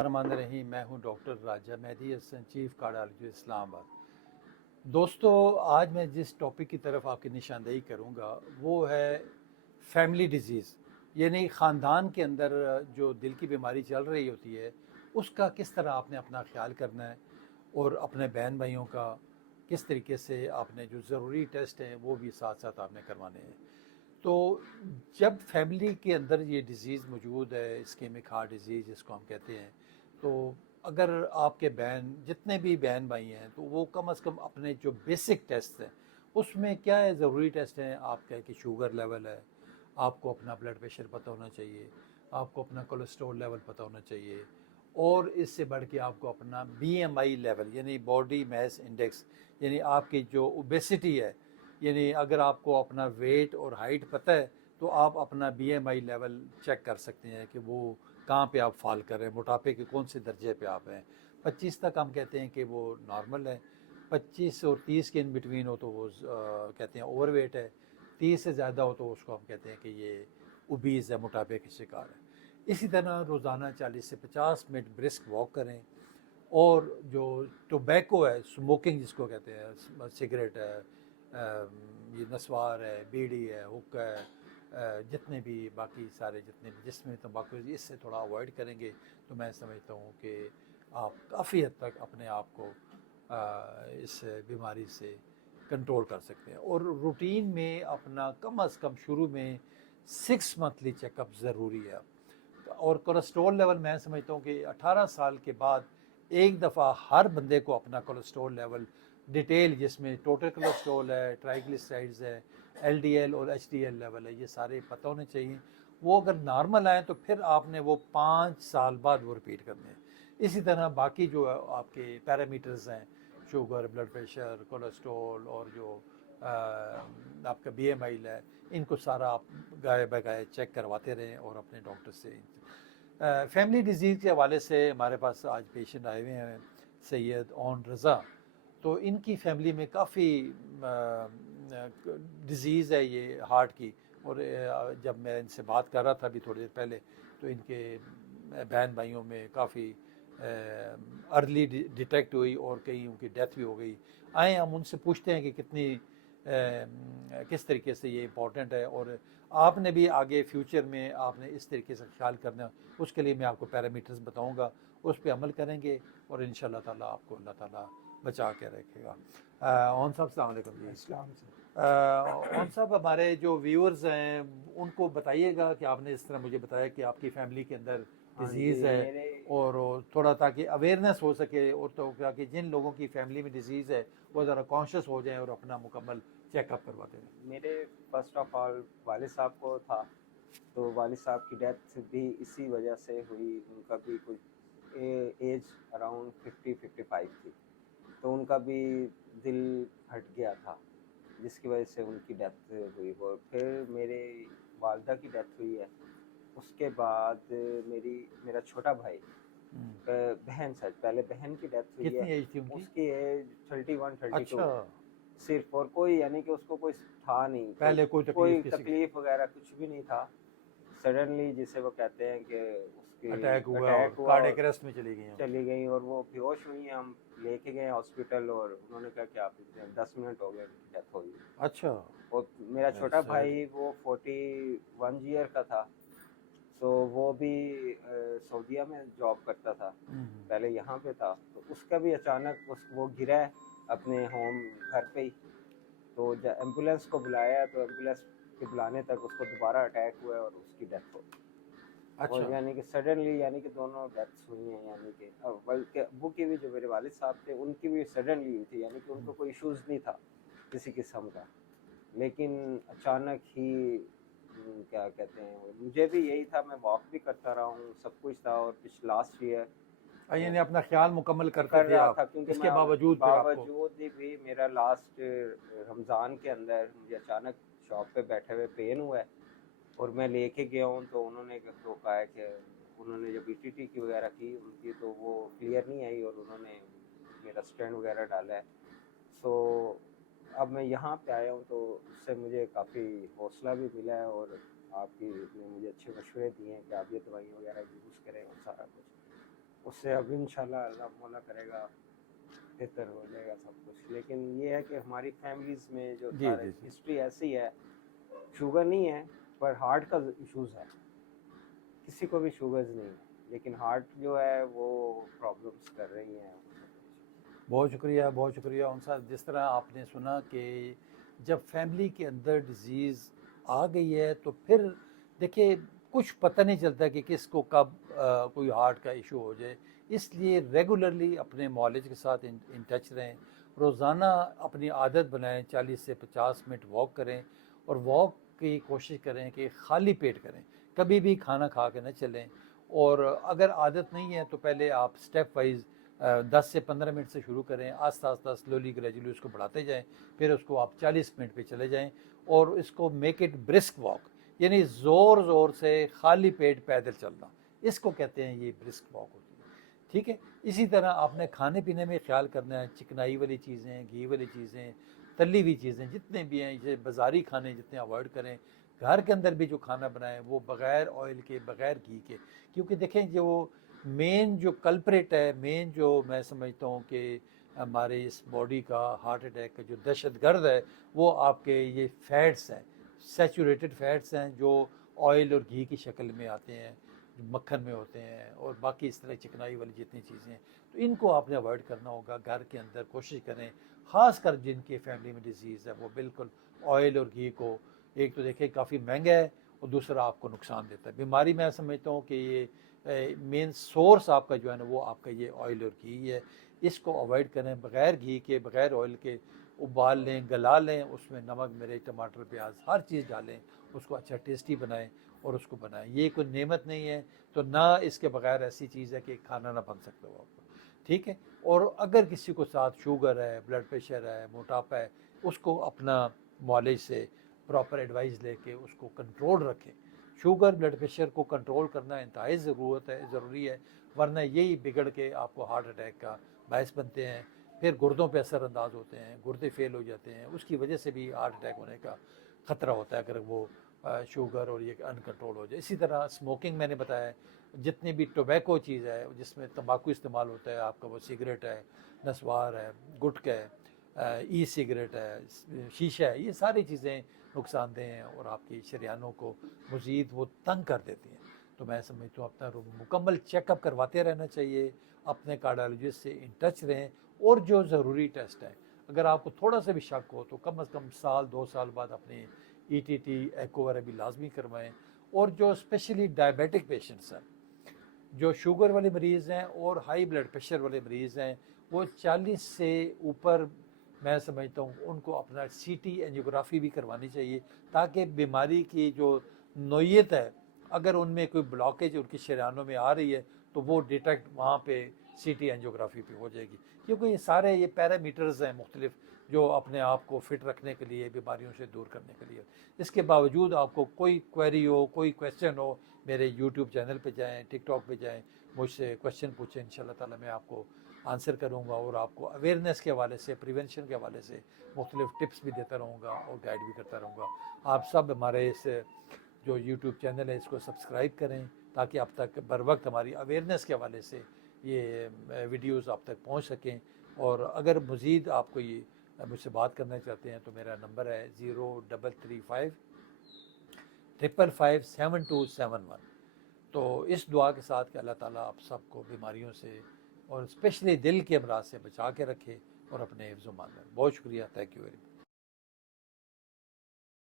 रहमान रहीम। मैं हूं डॉक्टर राजा Mehdi Hasan, chief cardiologist Islamabad. दोस्तों, आज मैं जिस टॉपिक की तरफ आपकी निशानदेही करूंगा वो है फैमिली डिजीज़, यानी ख़ानदान के अंदर जो दिल की बीमारी चल रही होती है उसका किस तरह आपने अपना ख्याल करना है और अपने बहन भाइयों का किस तरीके से आपने जो ज़रूरी टेस्ट हैं वो भी साथ साथ आपने करवाने हैं। तो जब फैमिली के अंदर ये डिज़ीज़ मौजूद है, इस्केमिक हार्ट डिज़ीज़ जिसको हम कहते हैं, तो अगर आपके बहन जितने भी बहन भाई हैं तो वो कम से कम अपने जो बेसिक टेस्ट हैं उसमें क्या है, ज़रूरी टेस्ट हैं आपका कि शुगर लेवल है, आपको अपना ब्लड प्रेशर पता होना चाहिए, आपको अपना कोलेस्ट्रॉल लेवल पता होना चाहिए, और इससे बढ़ के आपको अपना बीएमआई लेवल यानी बॉडी मास इंडेक्स, यानी आपकी जो ओबेसिटी है, यानी अगर आपको अपना वेट और हाइट पता है तो आप अपना बीएमआई लेवल चेक कर सकते हैं कि वो कहाँ पे आप फॉल कर रहे हैं, मोटापे के कौन से दर्जे पे आप हैं। 25 तक हम कहते हैं कि वो नॉर्मल है, 25 और 30 के इन बिटवीन हो तो वो कहते हैं ओवरवेट है, 30 से ज़्यादा हो तो उसको हम कहते हैं कि ये ओबीज़ है, मोटापे के शिकार है। इसी तरह रोज़ाना 40 से 50 मिनट ब्रिस्क वॉक करें, और जो टोबैको है, स्मोकिंग जिसको कहते हैं, सिगरेट है, ये नस्वार है, बीड़ी है, हुक्का है, जितने भी बाकी सारे जितने भी जिसमें तंबाकू है, इससे थोड़ा अवॉइड करेंगे तो मैं समझता हूँ कि आप काफ़ी हद तक अपने आप को इस बीमारी से कंट्रोल कर सकते हैं। और रूटीन में अपना कम अज़ कम शुरू में 6 मंथली चेकअप ज़रूरी है। और कोलेस्ट्रॉल लेवल मैं समझता हूँ कि 18 साल के बाद एक दफ़ा हर बंदे को अपना कोलेस्ट्रॉल लेवल डिटेल, जिसमें टोटल कोलेस्ट्रॉल है, ट्राइग्लिसराइड्स है, एलडीएल और एचडीएल लेवल है, ये सारे पता होने चाहिए। वो अगर नॉर्मल आए तो फिर आपने वो 5 साल बाद वो रिपीट करने हैं। इसी तरह बाकी जो आपके पैरामीटर्स हैं, शुगर, ब्लड प्रेशर, कोलेस्ट्रॉल और जो आपका बीएमआई है, इनको सारा आप गाय बगाए चेक करवाते रहें और अपने डॉक्टर से। फैमिली डिजीज़ के हवाले से हमारे पास आज पेशेंट आए हुए हैं, सैयद ओन रज़ा। तो इनकी फैमिली में काफ़ी डिज़ीज़ है ये हार्ट की, और जब मैं इनसे बात कर रहा था अभी थोड़ी देर पहले तो इनके बहन भाइयों में काफ़ी अर्ली डिटेक्ट हुई और कई उनकी डेथ भी हो गई। आए हम उनसे पूछते हैं कि कितनी किस तरीके से ये इम्पोर्टेंट है, और आपने भी आगे फ्यूचर में आपने इस तरीके से ख्याल करना है, उसके लिए मैं आपको पैरामीटर्स बताऊंगा, उस पर अमल करेंगे और इंशाल्लाह ताला आपको अल्लाह ताला बचा के रखेगा। ओन साहब अस्सलाम वालेकुम जी। ओन साहब, हमारे जो व्यूअर्स हैं उनको बताइएगा कि आपने इस तरह मुझे बताया कि आपकी फैमिली के अंदर हाँ डिज़ीज़ जी है, मेरे और थोड़ा ताकि अवेयरनेस हो सके, और तो ताकि जिन लोगों की फैमिली में डिज़ीज़ है वो ज़रा कॉन्शियस हो जाएं और अपना मुकम्मल चेकअप करवाते रहें। मेरे फर्स्ट ऑफ ऑल वालिद साहब को था। तो वालिद साहब की डेथ भी इसी वजह से हुई। उनका भी कुछ एज अराउंड 50-55 थी। तो उनका भी दिल हट गया था, जिसकी वजह से उनकी डेथ हुई। और फिर मेरे वालदा की डेथ हुई है। उसके बाद मेरा छोटा भाई, बहन सच पहले बहन की डेथ हुई है। कितनी एज थी उनकी? उसकी एज 31-32 अच्छा, सिर्फ। और कोई यानी कि उसको कोई था नहीं, कोई पहले कोई तकलीफ कोई किसी की? तकलीफ वगैरह कुछ भी नहीं था। सडनली जिसे वो कहते हैं कि उसकी अटैक हुआ अटैक और हुआ कार्डियक और अरेस्ट में चली गई हों। चली गई और वो बेहोश हुई हैं। हम लेके गए हॉस्पिटल और उन्होंने कहा कि आप इतने 10 मिनट हो गए, उनकी डेथ हो गई। अच्छा। और मेरा वेरी छोटा सैड। भाई वो 41 ईयर का था। सो वो भी सऊदीया में जॉब करता था, पहले यहाँ पे था। तो उसका भी अचानक वो गिरा है अपने होम घर पे ही। तो जब एम्बुलेंस को बुलाया तो एम्बुलेंस के बुलाने तक उसको दोबारा अटैक हुआ है और उसकी डेथ हो गई। अच्छा। और यानी कि सडनली यानी कि दोनों डेथ्स हुई हैं। यानी कि बल्कि अब्बू की भी, जो मेरे वालिद साहब थे, उनकी भी सडनली हुई थी। यानी कि उनको कोई इश्यूज़ नहीं था किसी किस्म का, लेकिन अचानक ही क्या कहते हैं, मुझे भी यही था। मैं वॉक भी करता रहा हूँ, सब कुछ था। और पिछले लास्ट ईयर यानी अपना ख्याल मुकम्मल करते कर थे रहा आप, था, क्योंकि इसके मैं बावजूद फिर आपको? बावजूद भी मेरा लास्ट रमज़ान के अंदर मुझे अचानक शॉप पे बैठे हुए पेन हुआ है। और मैं लेके गया हूँ तो उन्होंने तो कहा है कि उन्होंने जब ईटीटी की वगैरह की उनकी, तो वो क्लियर नहीं आई और उन्होंने मेरा स्टेंट वगैरह डाला है। सो अब मैं यहाँ पे आया हूँ तो उससे मुझे काफ़ी हौसला भी मिला है। और आपकी ने मुझे अच्छे मशवरे दिए हैं कि आप ये दवाई वगैरह यूज़ करें और सारा कुछ। उससे अब इंशाल्लाह अल्लाह मौला करेगा बेहतर हो जाएगा सब कुछ। लेकिन ये है कि हमारी फैमिलीज में जो जी जी जी। हिस्ट्री ऐसी है, शुगर नहीं है पर हार्ट का इश्यूज है, किसी को भी शुगर्स नहीं है, लेकिन हार्ट जो है वो प्रॉब्लम्स कर रही हैं। बहुत शुक्रिया उन साहब। जिस तरह आपने सुना कि जब फैमिली के अंदर डिज़ीज़ आ गई है तो फिर देखिए कुछ पता नहीं चलता कि किसको कब कोई हार्ट का इशू हो जाए। इसलिए रेगुलरली अपने मॉलेज के साथ इन टच रहें, रोज़ाना अपनी आदत बनाएं, 40 से 50 मिनट वॉक करें और वॉक की कोशिश करें कि खाली पेट करें, कभी भी खाना खा के न चलें। और अगर आदत नहीं है तो पहले आप स्टेप वाइज 10 से 15 मिनट से शुरू करें, आस्ता आस्ता स्लोली ग्रेजुअली उसको बढ़ाते जाएं, फिर उसको आप 40 मिनट पे चले जाएं और इसको मेक इट ब्रिस्क वॉक, यानी ज़ोर ज़ोर से खाली पेट पैदल चलना, इसको कहते हैं ये ब्रिस्क वॉक होती है। ठीक है। इसी तरह आपने खाने पीने में ख्याल करना है, चिकनाई वाली चीज़ें, घी वाली चीज़ें, तली हुई चीज़ें जितने भी हैं, जैसे बाज़ारी खाने जितने अवॉइड करें। घर के अंदर भी जो खाना बनाएं वो बग़ैर ऑयल के, बग़ैर घी के, क्योंकि देखें जो मेन जो कल्प्रेट है, मेन जो मैं समझता हूँ कि हमारे इस बॉडी का हार्ट अटैक का जो दहशतगर्द है वो आपके ये फैट्स हैं, सैचुरेटेड फैट्स हैं जो ऑयल और घी की शक्ल में आते हैं, जो मक्खन में होते हैं और बाकी इस तरह चिकनाई वाली जितनी चीज़ें हैं, तो इनको आपने अवॉइड करना होगा। घर के अंदर कोशिश करें, ख़ास कर जिनके फैमिली में डिजीज़ है वो बिल्कुल ऑयल और घी को, एक तो देखिए काफ़ी महंगा है और दूसरा आपको नुकसान देता है। बीमारी मैं समझता हूँ कि ये मेन सोर्स आपका जो है ना वो आपका ये ऑयल और घी है। इसको अवॉइड करें, बग़ैर घी के, बग़ैर ऑयल के उबाल लें, गला लें, उसमें नमक, मिर्च, टमाटर, प्याज हर चीज़ डालें, उसको अच्छा टेस्टी बनाएं और उसको बनाएं। ये कोई नेमत नहीं है, तो ना इसके बग़ैर ऐसी चीज़ है कि खाना ना बन सकता हो आपको। ठीक है। और अगर किसी को साथ शुगर है, ब्लड प्रेशर है, मोटापा है, उसको अपना मॉलेज से प्रॉपर एडवाइस लेके उसको कंट्रोल रखें। शुगर ब्लड प्रेशर को कंट्रोल करना इंतहाई ज़रूरी है, वरना यही बिगड़ के आपको हार्ट अटैक का बायस बनते हैं। फिर गुर्दों पे असरअंदाज होते हैं, गुर्दे फेल हो जाते हैं, उसकी वजह से भी हार्ट अटैक होने का ख़तरा होता है अगर वो शुगर और ये अनकंट्रोल हो जाए। इसी तरह स्मोकिंग मैंने बताया, जितनी भी टोबैको चीज़ है जिसमें तंबाकू इस्तेमाल होता है, आपका वो सिगरेट है, नस्वार है, गुटखा है, ई सिगरेट है, शीशा है, ये सारी चीज़ें नुकसानदेह हैं और आपकी शरीयानों को मज़ीद वो तंग कर देती हैं। तो मैं समझता हूँ अपना मुकम्मल चेकअप करवाते रहना चाहिए, अपने कार्डियोलॉजिस्ट से इन टच रहें और जो ज़रूरी टेस्ट है, अगर आपको थोड़ा सा भी शक हो तो कम से कम साल 2 साल बाद अपनी ETT, एको वगैरह भी लाजमी करवाएं। और जो स्पेशली डायबिटिक पेशेंट्स हैं, जो शुगर वाले मरीज़ हैं और हाई ब्लड प्रेशर वाले मरीज़ हैं, वो 40 से ऊपर मैं समझता हूँ उनको अपना CT एंजियोग्राफी भी करवानी चाहिए, ताकि बीमारी की जो नोयत है, अगर उनमें कोई ब्लॉकेज उनकी शरीयानों में आ रही है तो वो डिटेक्ट वहाँ पे CT एंजियोग्राफी पे हो जाएगी। क्योंकि ये सारे ये पैरामीटर्स हैं मुख्तलिफ जो अपने आप को फिट रखने के लिए, बीमारियों से दूर करने के लिए। इसके बावजूद आपको कोई क्वेरी हो, कोई क्वेश्चन हो, मेरे यूट्यूब चैनल पे जाएं, टिकटॉक पे जाएं, मुझसे क्वेश्चन पूछें, इंशाल्लाह ताला मैं आपको आंसर करूँगा और आपको अवेयरनेस के हवाले से, प्रिवेंशन के हवाले से मुख्तलिफ टिप्स भी देता रहूँगा और गाइड भी करता रहूँगा। आप सब हमारे इस जो यूट्यूब चैनल है इसको सब्सक्राइब करें, ताकि आप तक बर वक्त हमारी अवेयरनेस के हवाले से ये वीडियोस आप तक पहुंच सकें। और अगर मज़ीद आपको ये मुझसे बात करना चाहते हैं तो मेरा नंबर है 0335 555 7271। तो इस दुआ के साथ कि अल्लाह ताला आप सबको बीमारियों से और स्पेशली दिल के अमराज से बचा के रखे और अपने हिफ्ज़-ओ-मान में। बहुत शुक्रिया, थैंक यू वेरी मच।